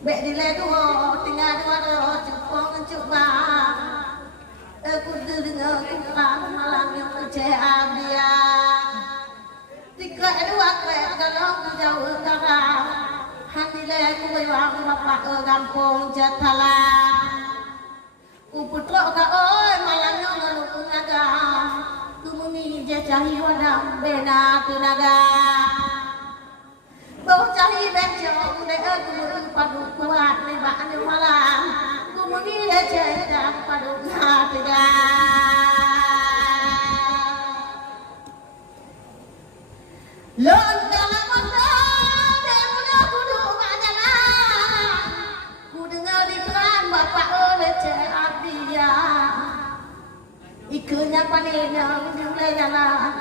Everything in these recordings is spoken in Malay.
Bek di ledu tinggal dua cupong cuba. Aku dengar kupang malam yang kecewa dia. Tiga dua kue kalau jauh karang. Hati leku bewang bapak kampung Jatala. Kuputro ka oi malam yang ngelukung naga. Kumuni jajahi wadam bena tunaga. Bau cari bencong dek aku padu kuat lewat di malam. Kumuni jajahi padu hati Lontang motor dek muda kudu ngajalan. Ku dengar di peran bapak oleh cek dia. Ikunya paninang dimulai jalan.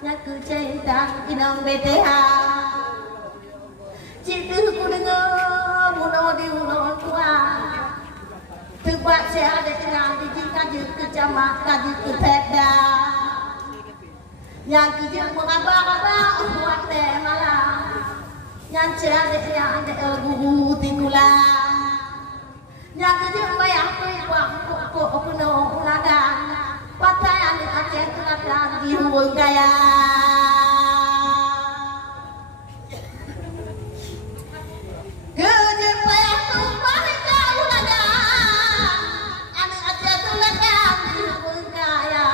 Nyaku cinta inang BTH. Cinta ku dengar muda di ulun tua. Tempat saya ada tinggal di kaji kecamak kaji keteda. Yang kerja mengabang-abang buat teh malam. Yang saya ada guru tinggulan. Yang kerja bayar uang pokok penuh ladang. Pakaian di Aceh Selatan di Hubung Gaya. Kerja bayar tumpah di kau ladang. Anak Aceh Selatan di Hubung Gaya.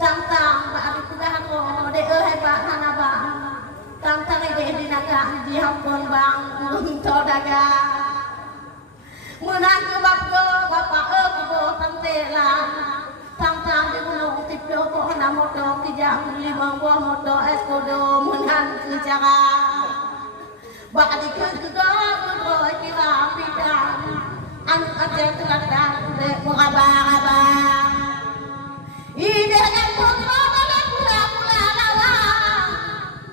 Tang-tang baru sudah aku dek hebat mana bang. Tang-tang ide di naga di Hongkong bang untuk dagang. Menang ke bapak aku tantelan. Tang-tang di gunung tipe pohon motor kijang 5 buah motor eskodo menang ke jarak. Bak di berdoa kira bidang. Anak Aceh Selatan dek mengabang-abang. Ide yang pokok pada pula-pula lawang.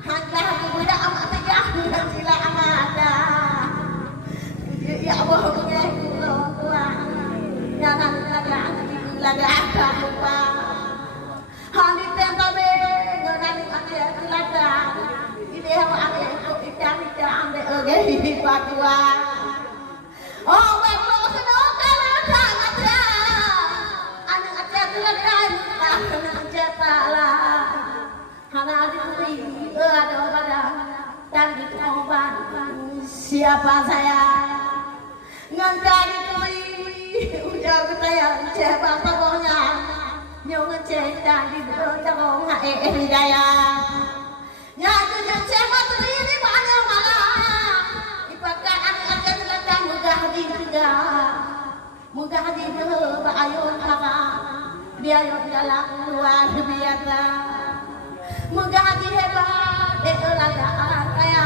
Hanya aku budak amat tegak dan sila amada. Ya Allah gehi patua oh bapak sedang kalah aja anak aja telah anak aja talah hana di ada pada dan di obat siapa saya ngangkat ujar saya siapa pokoknya nyong cerita di dalam hidayah ya itu yang siapa sendiri banyak malah ibadah anak-anak telah mudah di ayun apa dia yang dalam luar biasa mudah di hebat itu laga kaya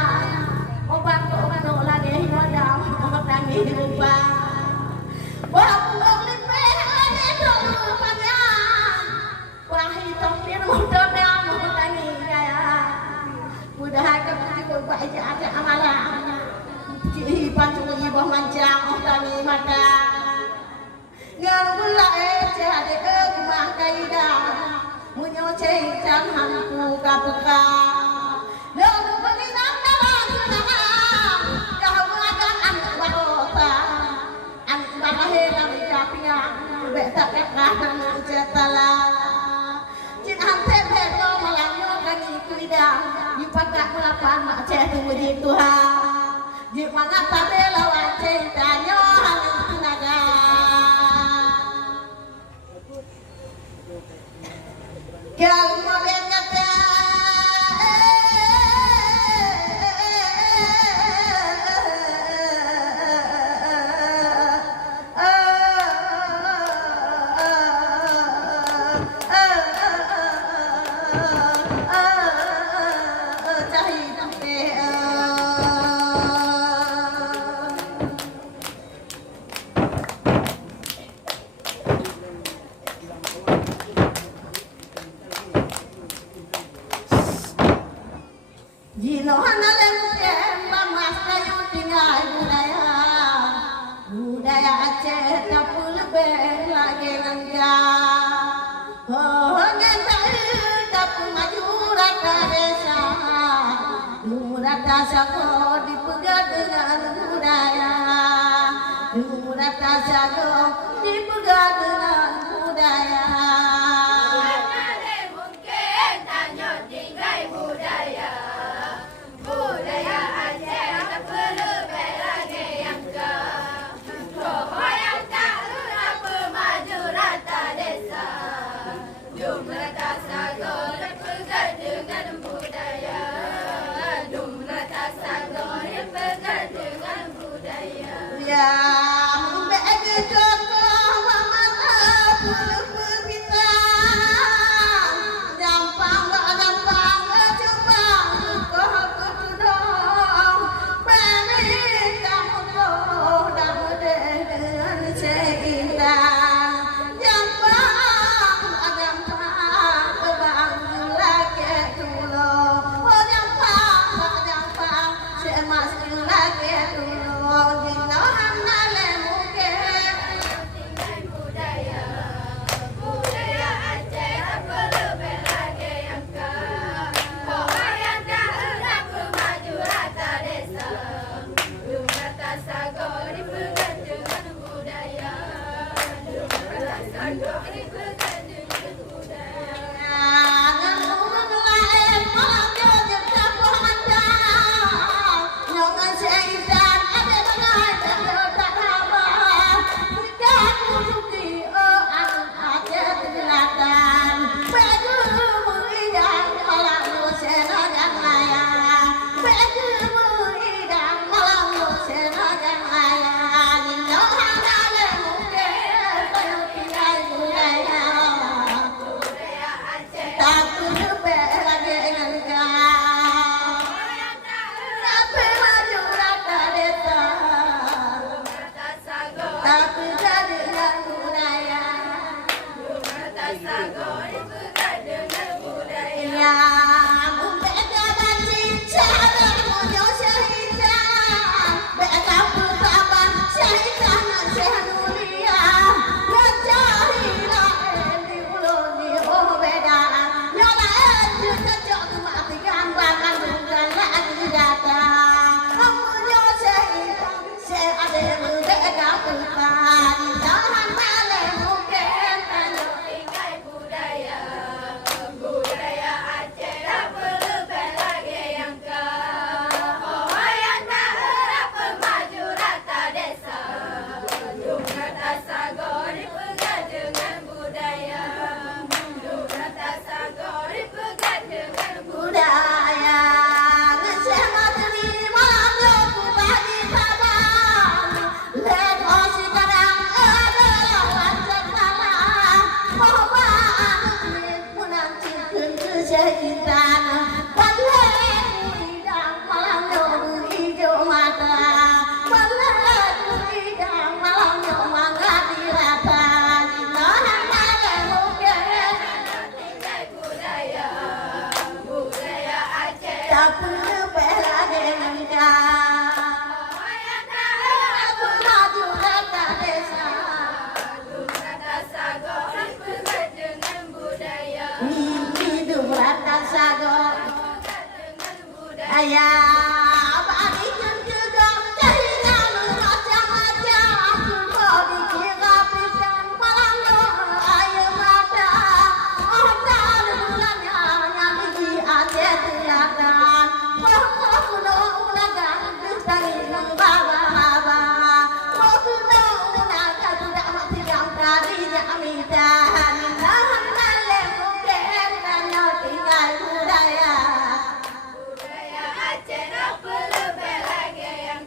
obat olah deh modal obat tangi rupa walaupun lebih lagi dulu pada wahai tompir mudah tangi kaya mudah ke baik ada amalan pancu ibu mancang tangi mata ngarula jadi rumah kaida munyo cengcang hampu kapeka dan penginang dalam sunang kahwakan anak barota anak barahela mengkapinya betak kekatan cetala cin hante beto malanyo kani kuida dipakai melapan mak cetu di Tuhan di mana pada lawan cintanya naga yang melihatnya Jino hanalem mas kayu tinggal budaya Aceh tak lebih lagi enggak oh tak maju rata desa rata sako dipegang dengan budaya rata sako dipegang dengan budaya budaya balikin juga jadinya macam-macam mau dikira pisang malam ayo mata orang bulannya yang di Aceh Selatan kuno unagan bintang baba kuno unagan tidak mati yang tadinya midan nahan nalem mungkin dan tinggal budaya Aceh nak lebih lagi yang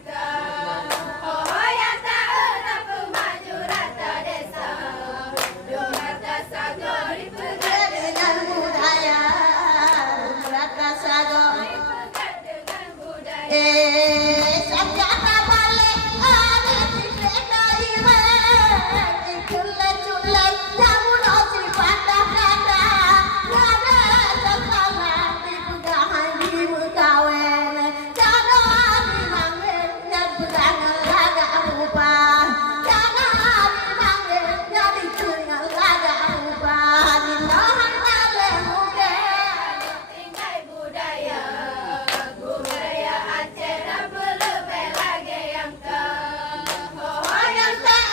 oh yang tahu nak maju rata desa rata sagori dengan budaya rata sagori dengan budaya sanjata balik ada di kedai culai namun osi patah kata ada sekalang dipegang di mukawen jana dimanggil dan pegangan laga rupa jana dimanggil jadi tinggal laga rupa di nahan nalem mungkin tinggal budaya Aceh nak lebih lagi yang oh yang tak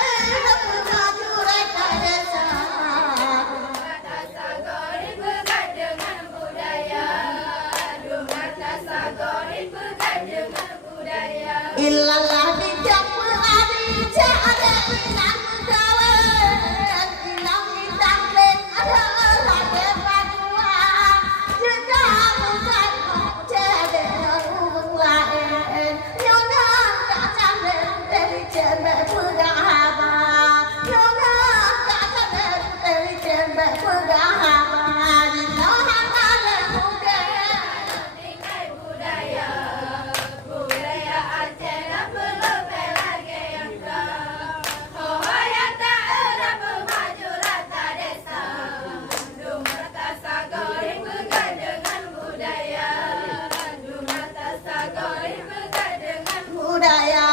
maju rata desa rata sagori pegang dengan budaya rata sagori pegang dengan budaya Ilallah bijak beradi ada bilang kawan bilang bintang klik ada lagi padua jika bukan cedek orang lain nyonya tak cantik dari cendek pegang haba nyonya tak cantik dari cendek pegang haba di nahan nalem mungkin tinggal budaya Aceh nak lebih lagi yang oh yang tak ada maju rata desa rata sagori pegang dengan budaya rata sagori pegang dengan budaya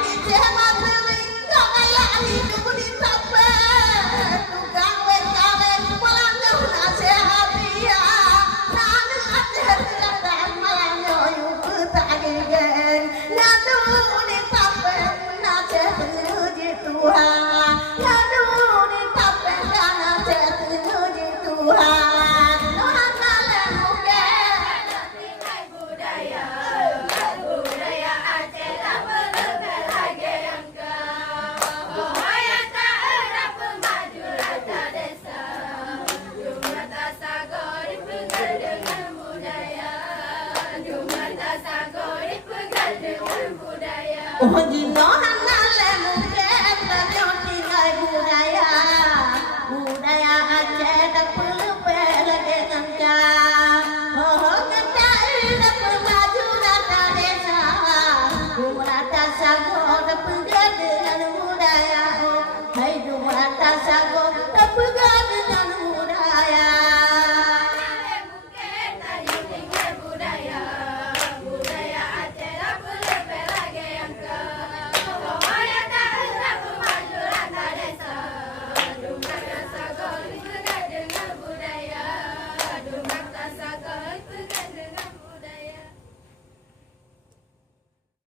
bicara kering tak kayak hidup di tempat tukang wekawen malamnya nasihat dia nanu Aceh Selatan malamnya yuk tagigen nanu di tempat nasihat puji Tuhan nanu di tempat nasihat puji Tuhan Tuhan nalem mungkin tinggal budaya Aceh nak lebih lagi yang oh yang tak ada maju rata desa rata sagori pegang dengan budaya rata sagori pegang dengan budaya oh jinohan nalem mungkin tapi tinggal budaya Aceh tak perlu lagi nangkap oh kita ini maju rata desa rata sagori